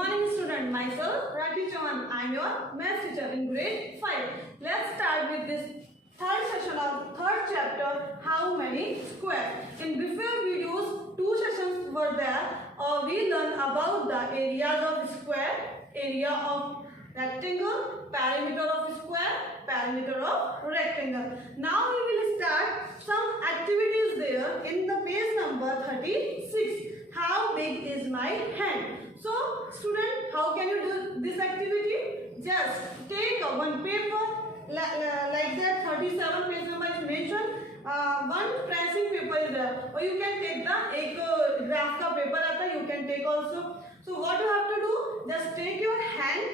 morning student, myself Rakhi Chauhan. I am your math teacher in grade 5. Let's start with this third session of third chapter, how many square. In before videos, 2 sessions were there. We learned about the areas of square, area of rectangle, perimeter of square, perimeter of rectangle. Now we will start some activities there in the page number 36. How big is my hand? So student, how can you do this activity? Just take one paper like that, 37 page number is mentioned. One tracing paper is there, or you can take the एक graph का paper आता है, you can take also. So what you have to do? Just take your hand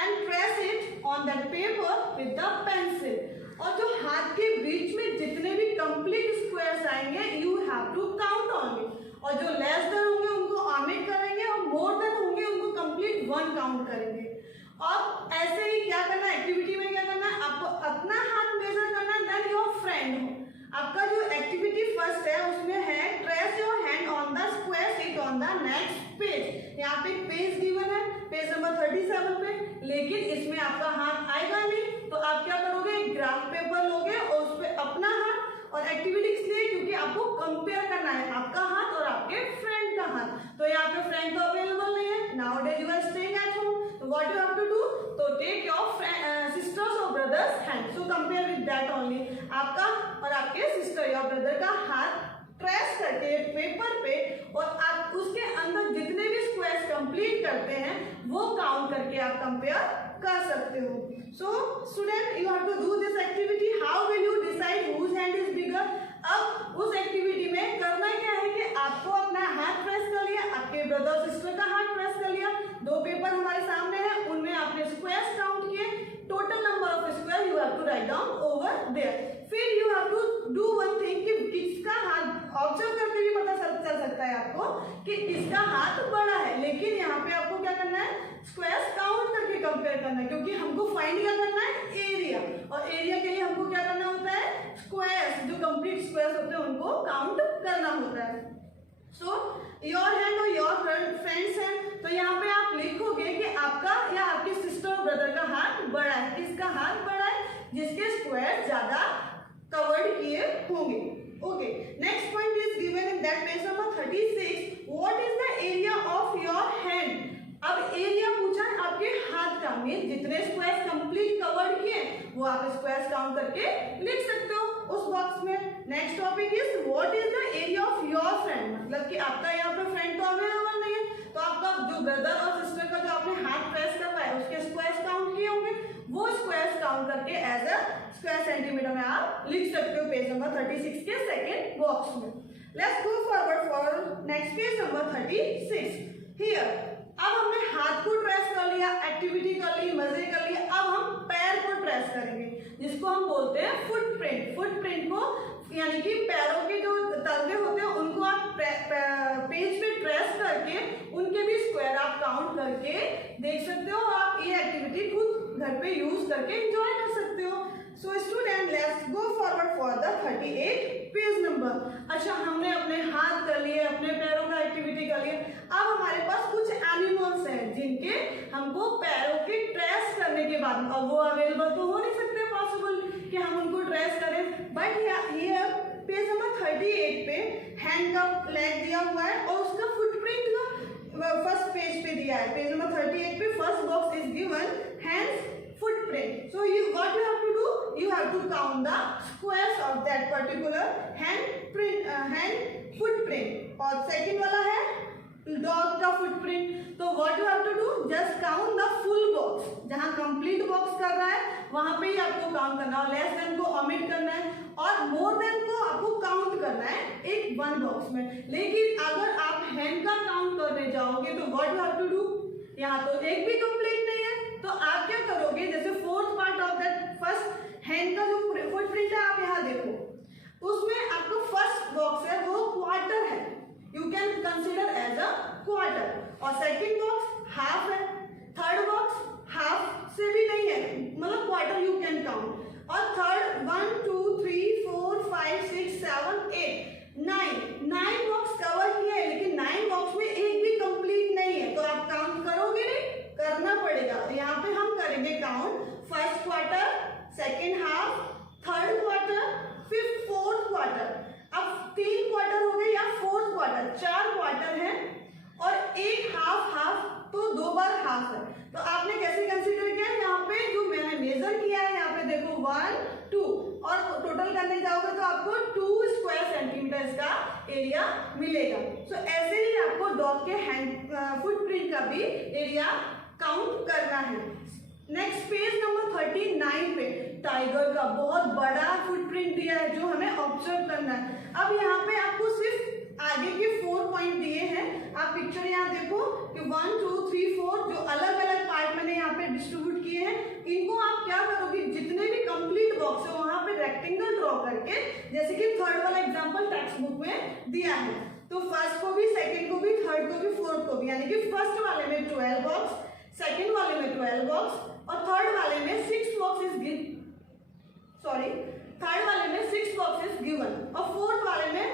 and press it on that paper with the pencil. और जो हाथ के बीच में जितने भी complete squares आएंगे, you have to count only. और जो less than होंगे उनको omit करेंगे और more than होंगे उनको complete 1 count करेंगे. और ऐसे ही क्या करना है, एक्टिविटी में क्या करना है, आपको अपना हाथ मेजर करना है, देन योर फ्रेंड हो. आपका जो एक्टिविटी फर्स्ट है उसमें है trace your hand on the square sheet on the next page. यहाँ पे एक पेज गिवन है, पेज नंबर 37 पे, लेकिन इसमें आपका हाथ आएगा नहीं, तो आप क्या करोगे, एक ग्राफ पेपर लोगे और उस पर अपना हाथ. और एक्टिविटी इसलिए क्योंकि आपको कंपेयर करना है आपका हाथ और आपके फ्रेंड का हाथ. तो यहाँ पे फ्रेंड तो अवेलेबल नहीं है, nowadays you are staying at home, तो what you have to do, तो टेक योर सिस्टर्स और brothers hand. So compare with that only. आपका और आपके सिस्टर या ब्रदर का हाथ ट्रेस करके पेपर पे और आप उसके अंदर जितने भी स्क्वायर्स कंप्लीट करते हैं वो काउंट करके आप कंपेयर कर सकते हो. So student, you have to do this activity. How will you decide whose hand is bigger? अब उस एक्टिविटी में करना क्या है कि आपको अपना हाथ प्रेस कर लिया, आपके ब्रदर और सिस्टर का हाथ प्रेस कर लिया, 2 पेपर हमारे सामने है, उनमें आपने स्क्वायर्स काउंट किए, total number of square you have to write down over there. फिर you have to do one thing कि किसका हाथ ऑब्जर्व करके भी पता चल सकता है आपको कि किसका हाथ बड़ा है, लेकिन यहाँ पे आपको क्या करना है, स्क्वायर्स काउंट करके कंपेयर करना है, क्योंकि हमको फाइंड क्या करना है, एरिया. और एरिया के लिए हमको क्या करना होता है, स्क्वायर्स, जो कंप्लीट स्क्वायर्स होते हैं उनको काउंट करना होता है. सो योर हैंड और योर फ्रेंड्स हैंड, तो यहाँ पे आप लिखोगे कि आपका या आपके सिस्टर और ब्रदर का हाथ बड़ा है. किसका हाथ बड़ा है, जिसके स्क्वायर ज्यादा कवर्ड किए होंगे. Okay, next point is given in that page number 36. What is the area of your hand? अब एरिया पूछा है आपके हाथ का, मीन जितने स्क्वायर्स कंप्लीट कवर्ड किए वो आप स्क्वायर्स काउंट करके लिख सकते हो उस बॉक्स में. Next topic is what is the area of your friend, मतलब कि आपका यहाँ पे फ्रेंड तो अवेलेबल नहीं है, तो आपका जो ब्रदर और सिस्टर का जो आपने हाथ प्रेस करवाया उसके स्क्वायर्स काउंट किए होंगे, वो स्क्वायर्स काउंट करके एज अ स्क्वायर सेंटीमीटर में आप लिख सकते हो पेज नंबर 36 के सेकेंड बॉक्स में. Let's go forward for next page number 36. Here अब हमने हाथ को ट्रेस कर लिया, एक्टिविटी कर ली, मजे कर लिए. अब हम पैर को ट्रेस करेंगे, जिसको हम बोलते हैं फुटप्रिंट. फुटप्रिंट को यानी कि पैरों के जो तलवे होते हैं उनको आप पेज पे ट्रेस करके उनके भी स्क्वायर आप काउंट करके देख सकते हो. आप ये एक्टिविटी खुद घर पे यूज करके एंजॉय कर सकते हो. So student, let's go forward for the 38 page number. अच्छा, हमने अपने हाथ कर लिए, अपने पैरों का एक्टिविटी कर लिए. अब हमारे पास कुछ एनिमल्स हैं जिनके हमको पैरों के ट्रेस करने के बाद, अब वो अवेलेबल तो हो नहीं सकते पॉसिबल कि हम उनको ट्रेस करें, बट ये पेज नंबर 38 पे हैंड का लेग दिया हुआ है और उसका फुटप्रिंट का फर्स्ट पेज पे दिया है. पेज नंबर 38 पे first box is given hands footprint. So what you have to do, you have to count the squares of that particular hand footprint. और second वाला है dog का footprint. तो what you have to do, just count the full box. जहाँ complete box कर रहा है वहाँ पे ही आपको काउंट करना है, और less than को omit करना है, और more than को आपको काउंट करना है एक 1 बॉक्स में. लेकिन अगर आप hand का काउंट करने जाओगे तो what you have to do, यहाँ तो एक भी कंप्लीट नहीं है, तो आप क्या करोगे, जैसे 4th part of that first hand का जो फुटप्रिंट है आप यहाँ देखो, उसमें आपको फर्स्ट बॉक्स है वो क्वार्टर है, you can consider as a quarter. और सेकंड बॉक्स हाफ है, थर्ड बॉक्स हाफ से भी नहीं है, मतलब क्वार्टर यू कैन काउंट. और थर्ड 1 2 3 4 5 6 7 8 9 बॉक्स कवर किए, लेकिन 9 बॉक्स में एक भी कंप्लीट नहीं है, तो आप काउंट करो about first quarter, second half, third quarter, fifth, fourth quarter. अब 3 क्वार्टर हो गए या फोर्थ क्वार्टर, 4 क्वार्टर है और एक हाफ, तो 2 बार हाफ है। तो आपने कैसे कंसीडर किया? यहाँ पे जो मैंने मेजर किया है, यहाँ पे देखो 1, 2 और टोटल करने जाओगे तो आपको 2 स्क्वायर सेंटीमीटर इसका एरिया मिलेगा। सो ऐसे ही आपको डॉग के हैंड फुटप्रिंट का भी एरिया काउंट करना है। नेक्स्ट पेज नंबर 39 पे टाइगर का बहुत बड़ा फुटप्रिंट दिया है जो हमें ऑब्जर्व करना है। अब यहाँ पे आपको सिर्फ आगे के 4 पॉइंट दिए हैं। आप पिक्चर यहाँ देखो कि 1, 2, 3, 4 जो अलग अलग पार्ट मैंने यहाँ पे डिस्ट्रीब्यूट किए हैं, इनको आप क्या करोगे, जितने भी कंप्लीट बॉक्स है वहां पे रेक्टेंगल ड्रॉ करके, जैसे कि थर्ड वाला एग्जांपल टेक्स्ट बुक में दिया है। तो फर्स्ट को भी, सेकंड को भी, थर्ड को भी, फोर्थ को भी, यानी कि फर्स्ट वाले में 12 बॉक्स, सेकंड वाले में 12 बॉक्स और थर्ड वाले में 6 बॉक्सेस थर्ड वाले में 6 बॉक्सेस गिवन और फोर्थ वाले में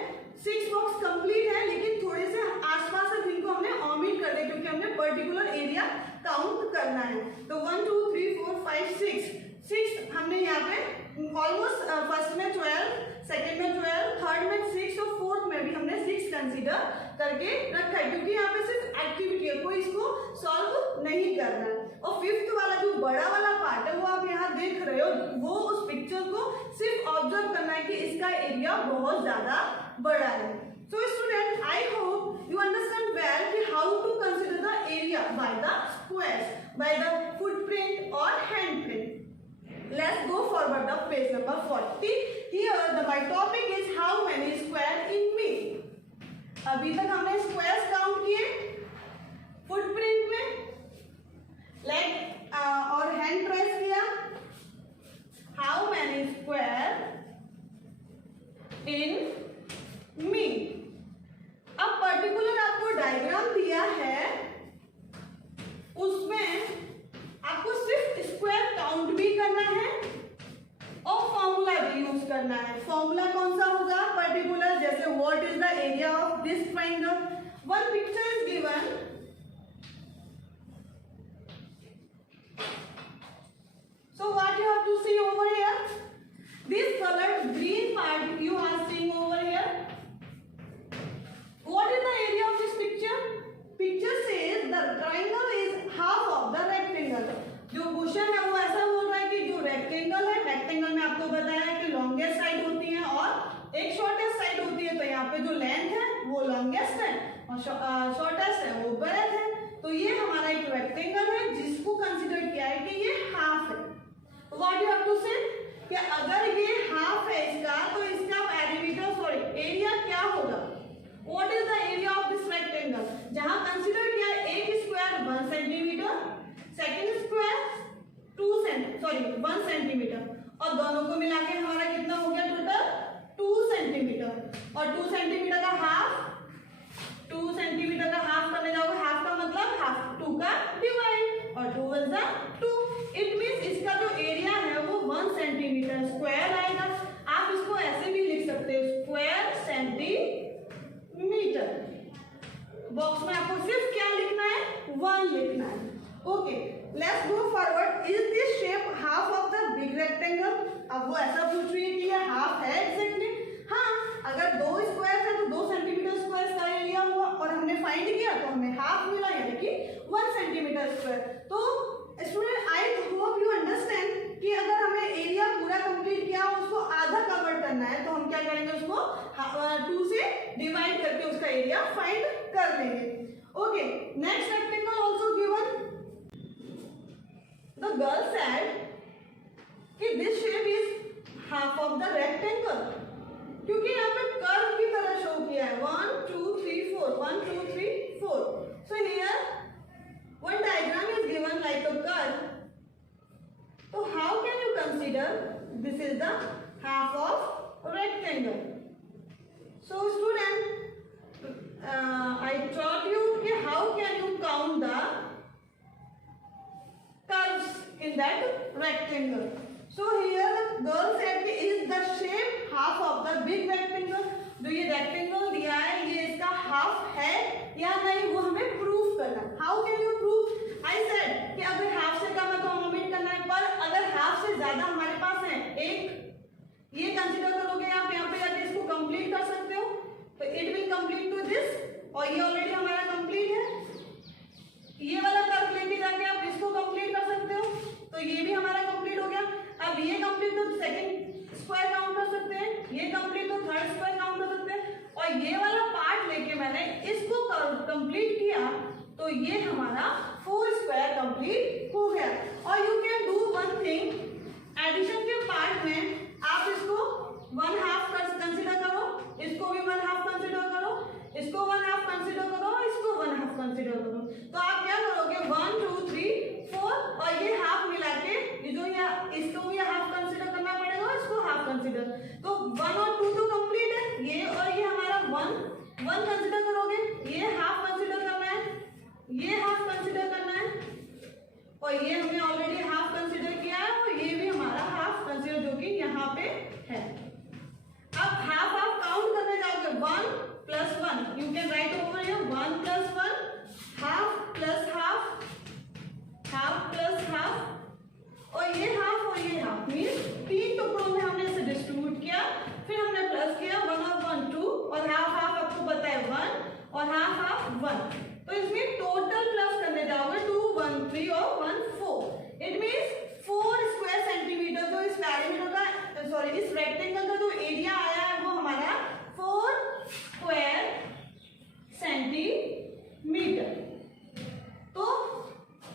6 बॉक्स कंप्लीट है, लेकिन थोड़े से आसपास है जिनको हमने ओमिट कर दिया क्योंकि हमने पर्टिकुलर एरिया काउंट करना है। तो 1, 2, 3, 4, 5, 6 हमने यहाँ पे ऑलमोस्ट फर्स्ट में 12, सेकेंड में 12, थर्ड में 6 और फोर्थ में भी हमने 6 कंसीडर करके रखा है क्योंकि यहाँ पे सिर्फ एक्टिविटी है, कोई इसको सॉल्व नहीं करना है। और फिफ्थ वाला जो बड़ा वाला पार्ट है वो आप यहाँ देख रहे हो, वो उस पिक्चर को सिर्फ ऑब्जर्व करना है कि इसका एरिया बहुत ज्यादा बड़ा है। So student, I hope you understand well कि how to consider the area by the squares, by the footprint or handprint. Let's go forward the page number 40. Here my topic is how many square in me. अभी तक हमने squares count किए footprint में, leg और hand press किया। How many square इन मी। अब particular आपको diagram दिया है, उसमें आपको सिर्फ स्क्वायर काउंट भी करना है और फॉर्मूला भी यूज करना है। फॉर्मूला कौन सा होगा? पर्टिकुलर, जैसे what is the area of this triangle. One picture is given, so what you have to see over here, this colored green part you are seeing over here. What is the area of this picture? Picture says the triangle is half of the rectangle. जो question है वो ऐसा बोल रहा है कि जो rectangle है, रेक्टेंगल में आपको बताया है कि लॉन्गेस्ट साइड होती है और एक शॉर्टेस्ट साइड होती है। तो यहाँ पे जो लेंथ है वो लॉन्गेस्ट है और शॉर्टेस्ट है वो ब्रेथ है। तो ये हमारा एक रेक्टेंगल है जिसको कंसिडर किया है कि ये हाफ है। व्हाट यू हैव टू से कि अगर ये हाफ है इसका, तो इसका पेरीमीटर एरिया क्या होगा? What is the area of this rectangle? जहां कंसीडर किया है एक square 1 centimetre, second square 1 centimetre और दोनों को मिला के हमारा कितना हो गया टोटल? 2 सेंटीमीटर। और 2 सेंटीमीटर का हाफ, 2 सेंटीमीटर का हाफ करने जाओगे, हाफ का मतलब हाफ 2 का डिवाइड और 2 1 2। इट मींस इसका जो एरिया है वो 1 सेंटीमीटर स्क्वायर आएगा। आप इसको ऐसे भी लिख सकते हैं, स्क्वायर सेंटीमीटर। बॉक्स में आपको सिर्फ क्या लिखना है? 1 लिखना है। Okay, let's go forward. Is this shape half of the big rectangle? अब वो ऐसा पूछ रही है कि ये हाफ है एग्जैक्टली। हाँ, अगर 2 स्क्वायर है तो 2 सेंटीमीटर स्क्वायर का एरिया हुआ और हमने फाइंड किया तो हमें हाफ मिला, यानी कि 1 सेंटीमीटर स्क्वायर। तो student, I hope you understand कि अगर हमें एरिया पूरा कंप्लीट किया उसको आधा कवर करना है तो हम क्या करेंगे, उसको 2 से डिवाइड करके उसका एरिया फाइंड कर लेंगे। Okay, next rectangle also given. The girl said कि this shape is half of the rectangle, क्योंकि यहाँ पे कर्व की तरह शो किया है 1 2 3 4 1 2 3 4। So here one diagram is given like a curve. So how can you consider this is the half of rectangle? So student, I taught you how can you count the curves in that rectangle. So here the girl said is the shape half of the big rectangle. जो ये rectangle दिया है ये इसका half है या नहीं वो हमें प्रूफ करना। How can you proof? I said कि अगर हाफ से कम है तो हम ओमिट करना है, पर अगर हाफ से ज्यादा हमारे पास है, एक ये कंसीडर करोगे आप यहाँ पे जाके इसको कंप्लीट कर सकते हो, तो it will complete to this, और ये ऑलरेडी हमारा कंप्लीट है। ये वाला कर्व लेके जाके आप इसको कंप्लीट कर सकते हो, तो ये भी हमारा कंप्लीट हो गया। अब ये कंप्लीट तो सेकंड स्क्वायर काउंट कर सकते हैं, ये कंप्लीट तो थर्ड स्क्वायर काउंट कर सकते हैं, और ये वाला पार्ट लेके मैंने इसको कंप्लीट किया तो ये हमारा 4 स्क्वायर कंप्लीट हो गया। और you can do one thing, addition के पार्ट में आप इसको 1/2 कंसीडर करो, इसको भी 1/2 कंसीडर करो, इसको 1/2 कंसीडर करो, इसको 1/2 कंसीडर करो, तो आप क्या करोगे 1 2 3 4 और ये हाफ मिला के ये जो इसको भी हाफ कंसीडर करना पड़ेगा, इसको हाफ कंसीडर, तो 1 और 2 तो कंप्लीट है, ये और ये हमारा 1 कंसीडर करोगे, ये हाफ कंसीडर करना है, ये हाफ कंसीडर करना है, और ये हमने ऑलरेडी हाफ कंसीडर किया है, और ये भी हमारा हाफ कंसीडर जो कि यहाँ पे है। अब हाफ हाफ काउंट करने जाओगे 1 + 1, you can write over here 1 + 1, half plus half, half plus half, और ये हाफ मीन्स 3 टुकड़ों में हमने इसे डिस्ट्रीब्यूट किया, फिर हमने प्लस किया 1 और 1 2, और हाफ हाफ आपको पता है 1 और हाफ हाफ 1, तो इसमें टोटल प्लस करने जाओगे 2 1 3 और 1 4, इट मीन्स 4 स्क्वायर सेंटीमीटर। जो इस पैरामीटर का सॉरी इस रेक्टेंगल का जो एरिया आया है वो हमारा 4 स्क्वायर सेंटीमीटर। तो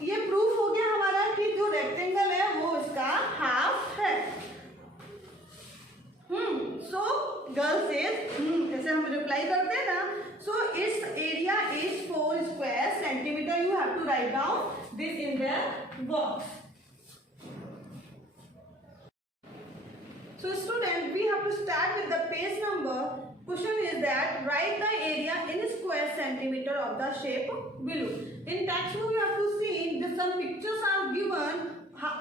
ये प्रूफ हो गया हमारा कि जो रेक्टेंगल है वो इसका हाफ है। सो गर्ल्स इज जैसे हम रिप्लाई करते हैं ना, so it's area is 4 square centimetre, you have to write down this in the box. So student, we have to start with the page number. Question is that write the area in square centimeter of the shape below. In textbook you have to see that some pictures are given.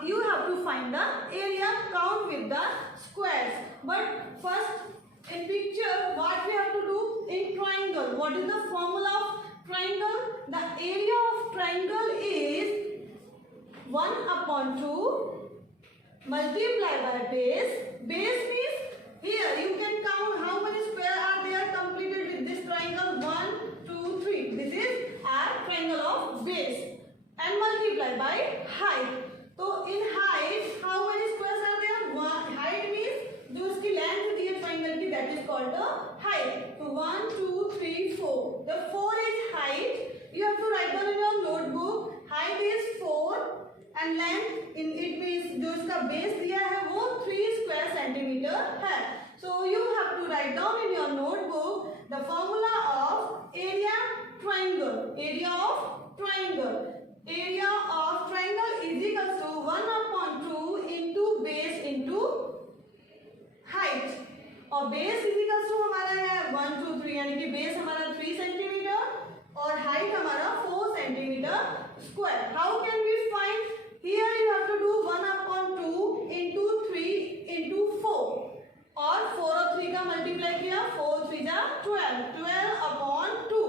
You have to find the area, count with the squares. But first in picture what we have to do in triangle. What is the formula of triangle? The area of triangle is 1/2 multiply by base. Base means here you can count how many square are there completed with this triangle 1 2 3. This is our triangle of base, and multiply by height. तो in height how many squares are there? Height means जो इसकी length दी है triangle की, that is called the height. तो 1 2 3 4. The 4 is height. You have to write down in your notebook. Height is 4 and length in it means जो इसका base दिया है वो 3 स्क्वायर सेंटीमीटर है। So you have to write down in your notebook the formula of area triangle. Area of triangle. Area of triangle is equal to 1/2 into base into height. और base is equal to हमारा है 1 2 3, यानी कि base हमारा 3 centimetre और height हमारा 4 centimetre square. How can we find? Here you have to do 1/2 into 3 into 4, और 4 और 3 का मल्टीप्लाई किया, 4 3 जा 12, 12/2।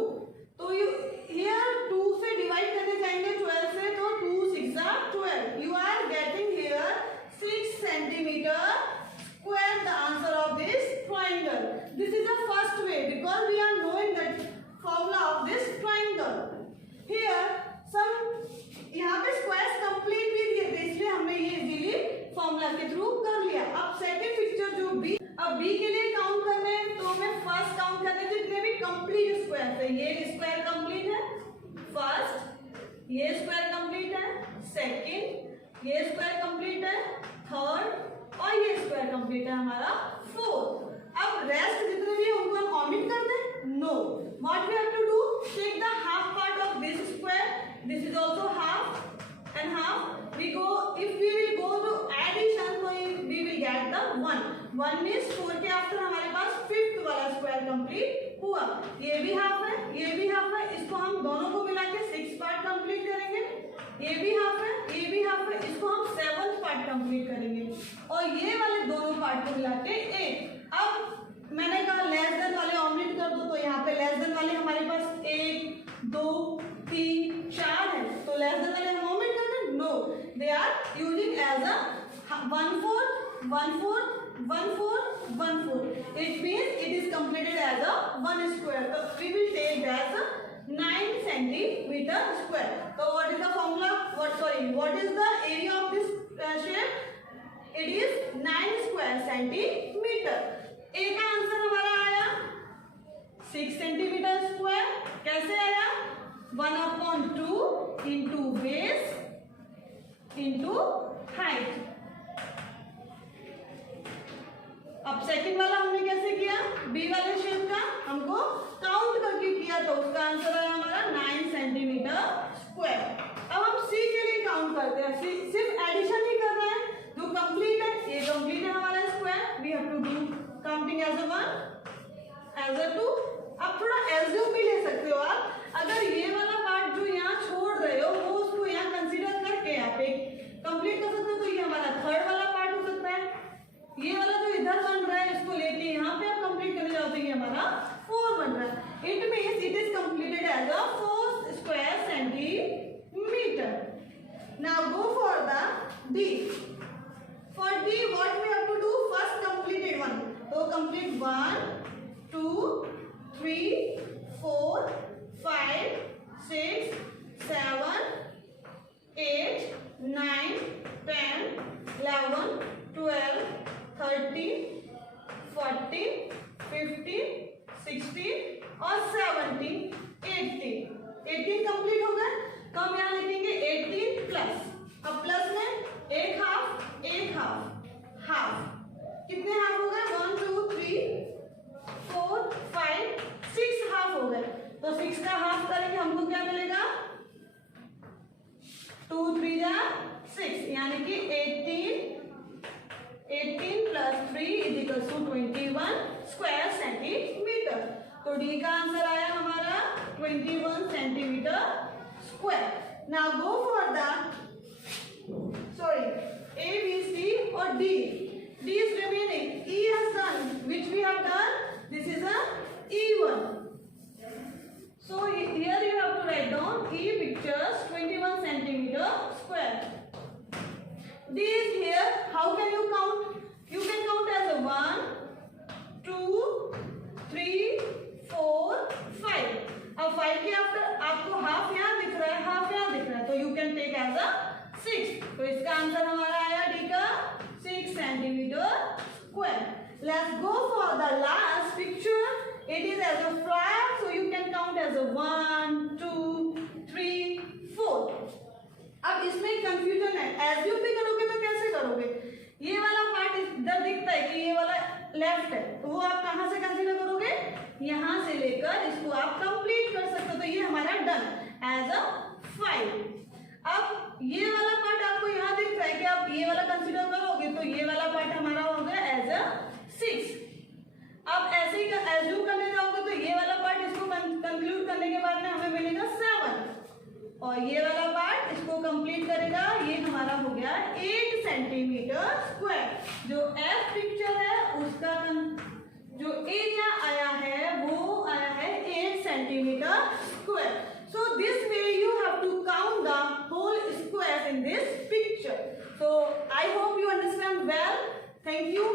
तो you here 2 से डिवाइड करने जाएंगे 12 से, तो 2 6 जा 12. You are getting here 6 centimeter square. The answer of this triangle. This is the first way because we are knowing the formula of this triangle. Here some यहाँ पे स्क्वायर्स कंप्लीट भी दिए थे, इसलिए हमने ये इजीली फॉर्मूला के through कर लिया। अब सेकंड पिक्चर जो बी, अब बी के लिए काउंट करने हैं तो हमें फर्स्ट काउंट करने जितने भी कंप्लीट स्क्वायर थे। ये स्क्वायर कंप्लीट है, फर्स्ट ये स्क्वायर कंप्लीट है, सेकंड ये स्क्वायर कंप्लीट है, थर्ड और ये स्क्वायर कंप्लीट है हमारा फोर्थ। अब रेस्ट जितने भी उनको हम ऑमिट कर दें? No. What we have to do? Take the half part of this square. This is also half and half. We go, if we will go to addition, so we will get the 1. 1 means 4 के after हमारे पास fifth वाला square complete हुआ। ये भी half है, ये भी half है, इसको हम दोनों को मिला के 6 पार्ट कंप्लीट करेंगे। ये भी हाफ है, ये भी हाफ है, इसको हम 7th पार्ट कंप्लीट करेंगे, और ये वाले दोनों पार्ट को मिला के 8। अब मैंने कहा लेस देन वाले ऑमलेट कर दो, तो यहाँ पे लेस देन वाले हमारे पास 1 2 3 4 है, तो लेस देन वाले हम ओमिट कर दें? No, they are using as a 1/4, 1/4, 1/4, 1/4. It means it is completed as a 1 square. So we will take as a 9 centimeter square. So what is the formula? What is the area of this shape? It is 9 square centimeter. A का answer हमारा आया 6 centimetre square. कैसे आया? 1/2 into base into height. अब second वाला हमने कैसे किया? बी वाले शेप का हमको काउंट करके किया तो उसका आंसर आया हमारा 9 सेंटीमीटर स्क्वायर. अब हम सी के लिए काउंट करते हैं. सिर्फ एडिशन ही कर रहे हैं. जो कंप्लीट है, ये कंप्लीट है हमारा square. We have to do counting as a 1, as a 2. अब थोड़ा एज्यूम भी ले सकते हो आप. अगर ये वाला पार्ट जो यहाँ छोड़ रहे हो वो उसको यहाँ कंसीडर करके यहाँ पे कंप्लीट कर सकते हो. तो ये हमारा थर्ड वाला पार्ट हो सकता है. ये वाला जो इधर बन रहा है इसको लेके यहाँ पे आप कंप्लीट करने जाओ तो ये हमारा 4 बन रहा है. It means it is completed as a 4 square centimetre. Now go for the D. For D, what we have to do? First completed one. So complete 1, 2, 3, 4, 5, 6, 7, 8, 9, 10, 11, 12, 13, 14, 15, 16 और 17, 18. 18 कंप्लीट हो गए. तो हम यहाँ लिखेंगे 18 प्लस. अब प्लस में एक हाफ हाफ. कितने हाफ हो गए? 1, 2, 3, 4, 5, 6 हाफ हो गए. तो 6 का हाफ करेंगे हमको क्या मिलेगा? 2 3 जा 6, यानी कि 18 plus 3 is equal to 21 square centimetre. तो डी का आंसर आया हमारा 21 centimetre square. Now go for the A, B, C or D. D is remaining. E has done. Which we have done? This is a E1. So here you have to write down E pictures 21 centimeter square. D is here. How can you count? You can count as a 1, 2, 3, 4, 5. अब 5 के after आपको half यहाँ दिख रहा है, half यहाँ दिख रहा है, तो you can take as a 6. तो इसका आंसर हमारा आया डी का 6 centimetre square. Let's go for the last picture. It is as a flag, so you can count as a 1, 2, 3, 4. अब इसमें कंफ्यूजन है. एज्यूम भी करोगे तो कैसे करोगे? ये वाला पार्ट इधर दिखता है कि ये वाला लेफ्ट है, तो वो आप कहाँ से कंसीडर करोगे? यहाँ से लेकर इसको आप कंप्लीट कर सकते हो. तो ये हमारा डन एज अ 5. अब ये वाला पार्ट आपको यहाँ दिख रहा है कि आप ये वाला कंसीडर करोगे तो ये वाला पार्ट हमारा हो गया एज अ 6. अब ऐसे ही एज्यूम करने जाओगे तो ये वाला पार्ट इसको कंक्लूड करने के बाद में हमें मिलेगा 7, और ये वाला पार्ट इसको कंप्लीट करेगा. ये हमारा हो गया 8 सेंटीमीटर स्क्वायर. जो एफ पिक्चर है उसका जो एरिया आया है वो आया है 8 centimetre square. So this way you have to count the whole square in this picture. So I hope you understand well. Thank you.